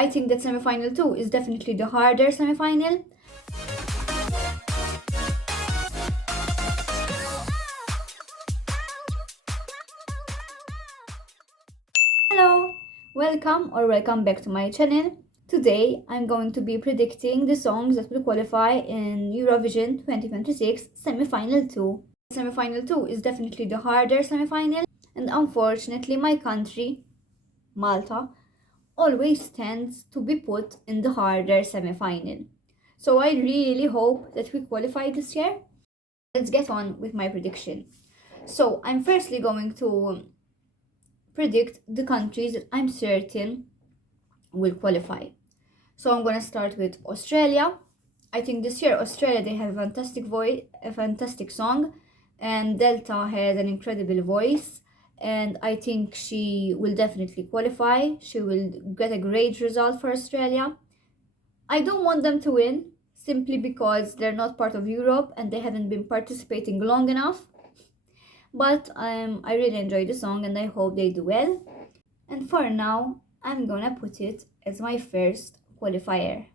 I think that semi-final 2 is definitely the harder semi-final. Hello, welcome back to my channel. Today I'm going to be predicting the songs that will qualify in Eurovision 2026 semi-final 2. Semi-final 2 is definitely the harder semi-final, and unfortunately my country, Malta, always tends to be put in the harder semi-final. So I really hope that we qualify this year. Let's get on with my prediction. So I'm firstly going to predict the countries that I'm certain will qualify. So I'm gonna start with Australia. I think this year Australia, they have a fantastic voice, a fantastic song, and Delta has an incredible voice, and I think she will definitely qualify. She will get a great result for Australia. I don't want them to win simply because they're not part of Europe and they haven't been participating long enough. But I really enjoy the song and I hope they do well. And for now, I'm gonna put it as my first qualifier.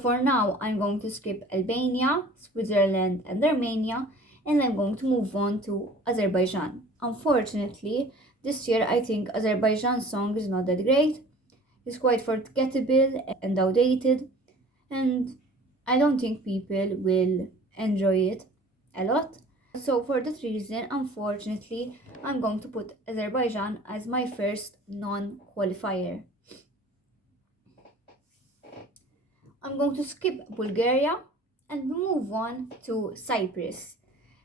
For now, I'm going to skip Albania, Switzerland, and Armenia, and I'm going to move on to Azerbaijan. Unfortunately, this year I think Azerbaijan's song is not that great. It's quite forgettable and outdated, and I don't think people will enjoy it a lot. So for that reason, unfortunately, I'm going to put Azerbaijan as my first non-qualifier. I'm going to skip Bulgaria and move on to Cyprus.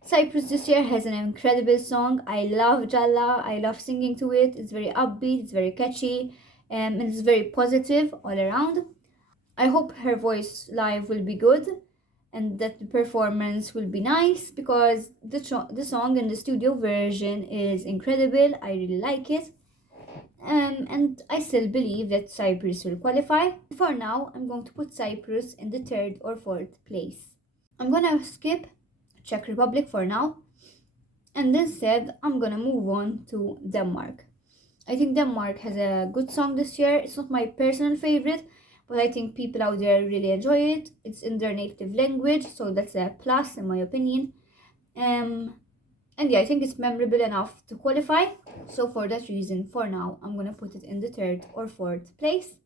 Cyprus this year has an incredible song. I love Jalla. I love singing to it. It's very upbeat, it's very catchy, and it's very positive all around. I hope her voice live will be good and that the performance will be nice because the song in the studio version is incredible. I really like it. And I still believe that Cyprus will qualify. For now, I'm going to put Cyprus in the third or fourth place. I'm gonna skip Czech Republic for now, and instead I'm gonna move on to Denmark. I think Denmark has a good song this year. It's not my personal favorite, but I think people out there really enjoy it. It's in their native language, so that's a plus in my opinion. And yeah, I think it's memorable enough to qualify. So for that reason, for now, I'm gonna put it in the third or fourth place.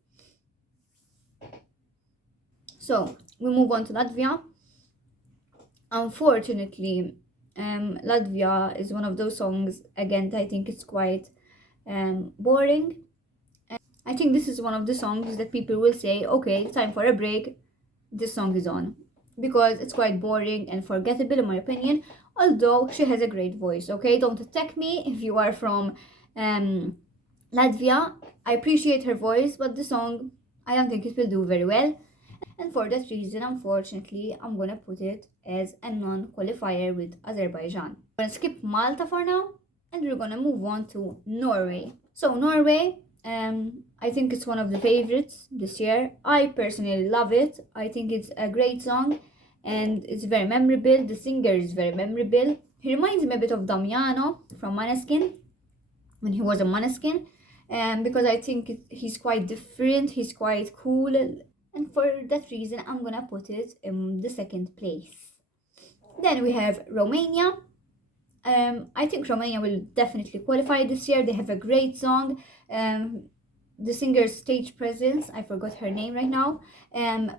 So we move on to Latvia. Unfortunately, Latvia is one of those songs, again, I think it's quite boring. I think this is one of the songs that people will say, okay, time for a break, this song is on. Because it's quite boring and forgettable in my opinion, although she has a great voice, okay? Don't attack me if you are from Latvia. I appreciate her voice, but the song, I don't think it will do very well. And for that reason, unfortunately, I'm gonna put it as a non-qualifier with Azerbaijan. I'm gonna skip Malta for now, and we're gonna move on to Norway. So Norway, I think it's one of the favorites this year. I personally love it. I think it's a great song, and it's very memorable. The singer is very memorable. He reminds me a bit of Damiano from Maneskin, when he was a Maneskin, because I think he's quite different. He's quite cool. And for that reason, I'm gonna put it in the second place. Then we have Romania. I think Romania will definitely qualify this year. They have a great song. The singer's stage presence, I forgot her name right now,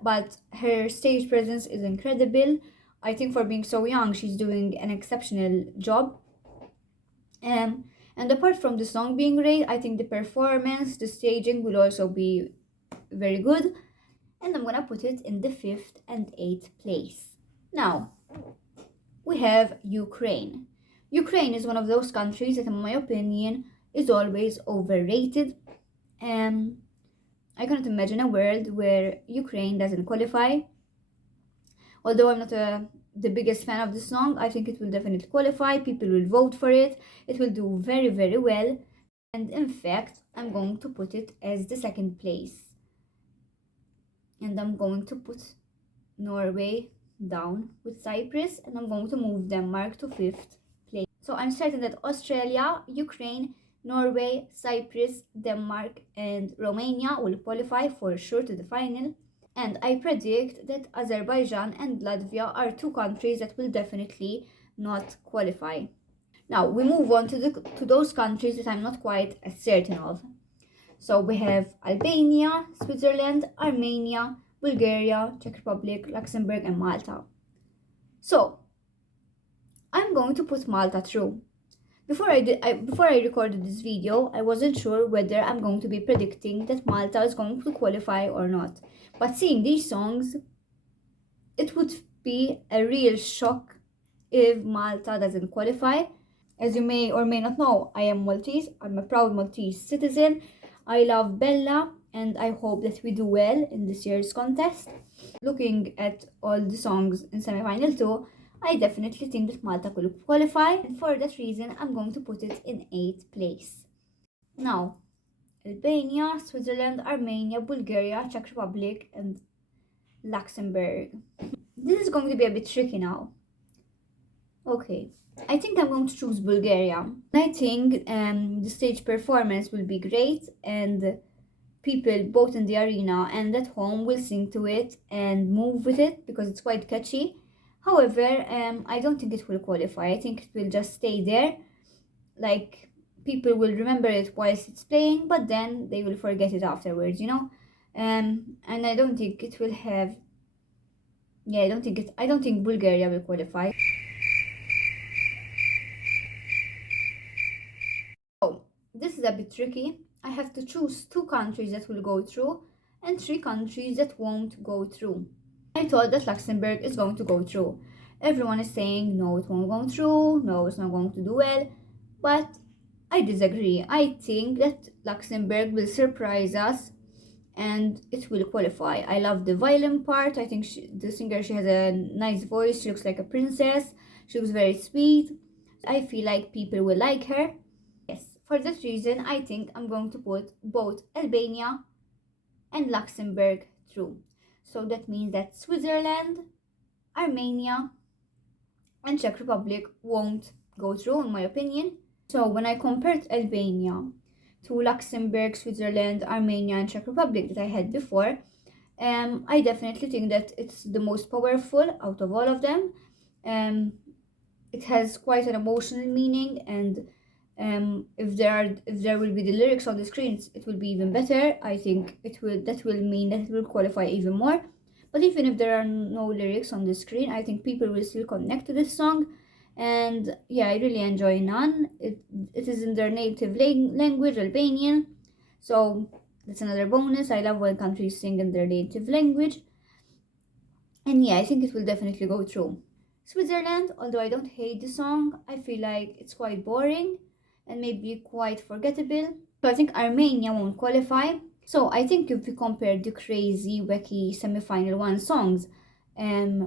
but her stage presence is incredible. I think for being so young, she's doing an exceptional job. And apart from the song being great, I think the performance, the staging will also be very good. And I'm gonna put it in the fifth and eighth place. Now, we have Ukraine. Ukraine is one of those countries that, in my opinion, is always overrated. I cannot imagine a world where Ukraine doesn't qualify. Although I'm not the biggest fan of the song, I think it will definitely qualify. People will vote for it. It will do very, very well. And in fact, I'm going to put it as the second place. And I'm going to put Norway down with Cyprus, and I'm going to move Denmark to fifth place. So I'm certain that Australia, Ukraine, Norway, Cyprus, Denmark, and Romania will qualify for sure to the final. And I predict that Azerbaijan and Latvia are two countries that will definitely not qualify. Now we move on to those countries that I'm not quite as certain of. So we have Albania, Switzerland, Armenia, Bulgaria, Czech Republic, Luxembourg, and Malta. So I'm going to put Malta through. Before I recorded this video, I wasn't sure whether I'm going to be predicting that Malta is going to qualify or not. But seeing these songs, it would be a real shock if Malta doesn't qualify. As you may or may not know, I am Maltese. I'm a proud Maltese citizen. I love Bella, and I hope that we do well in this year's contest. Looking at all the songs in semi-final 2, I definitely think that Malta could qualify, and for that reason, I'm going to put it in 8th place. Now, Albania, Switzerland, Armenia, Bulgaria, Czech Republic, and Luxembourg. This is going to be a bit tricky now. Okay, I think I'm going to choose Bulgaria. I think the stage performance will be great, and people both in the arena and at home will sing to it and move with it because it's quite catchy. However, I don't think it will qualify. I think it will just stay there. Like, people will remember it whilst it's playing, but then they will forget it afterwards, you know? And I don't think it will have. Yeah, I don't think Bulgaria will qualify. Oh, this is a bit tricky. I have to choose 2 countries that will go through and 3 countries that won't go through. I thought that Luxembourg is going to go through. Everyone is saying no, it won't go through, no, it's not going to do well, but I disagree. I think that Luxembourg will surprise us and it will qualify. I love the violin part. I think the singer, she has a nice voice. She looks like a princess. She looks very sweet. I feel like people will like her. Yes, for that reason, I think I'm going to put both Albania and Luxembourg through. So that means that Switzerland, Armenia, and Czech Republic won't go through, in my opinion. So when I compared Albania to Luxembourg, Switzerland, Armenia, and Czech Republic that I had before, I definitely think that it's the most powerful out of all of them. It has quite an emotional meaning, and if there will be the lyrics on the screens, it will be even better. I think that will mean that it will qualify even more. But even if there are no lyrics on the screen, I think people will still connect to this song. And yeah, I really enjoy Nan. It is in their native language, Albanian. So that's another bonus. I love when countries sing in their native language. And yeah, I think it will definitely go through. Switzerland, although I don't hate the song, I feel like it's quite boring and maybe quite forgettable. So I think Armenia won't qualify. So I think if we compare the crazy, wacky semi-final 1 songs,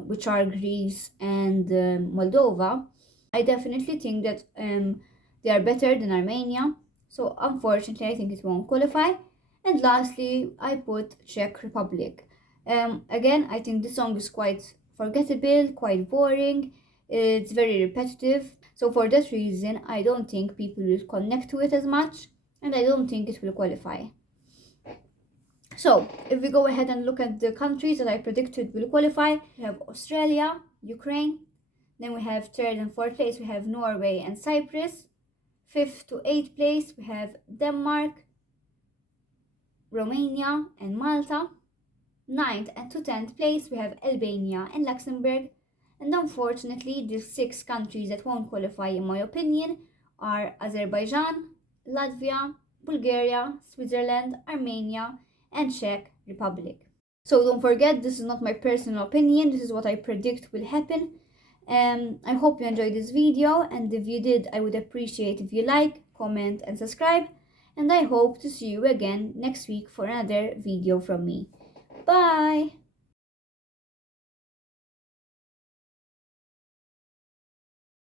which are Greece and Moldova, I definitely think that they are better than Armenia. So unfortunately, I think it won't qualify. And lastly, I put Czech Republic. Again, I think the song is quite forgettable, quite boring. It's very repetitive. So for that reason, I don't think people will connect to it as much, and I don't think it will qualify. So if we go ahead and look at the countries that I predicted will qualify, we have Australia, Ukraine, then we have 3rd and 4th place, we have Norway and Cyprus. 5th to 8th place, we have Denmark, Romania, and Malta. 9th and to 10th place, we have Albania and Luxembourg. And unfortunately, the 6 countries that won't qualify, in my opinion, are Azerbaijan, Latvia, Bulgaria, Switzerland, Armenia, and Czech Republic. So don't forget, this is not my personal opinion, this is what I predict will happen. I hope you enjoyed this video, and if you did, I would appreciate if you like, comment, and subscribe. And I hope to see you again next week for another video from me. Bye!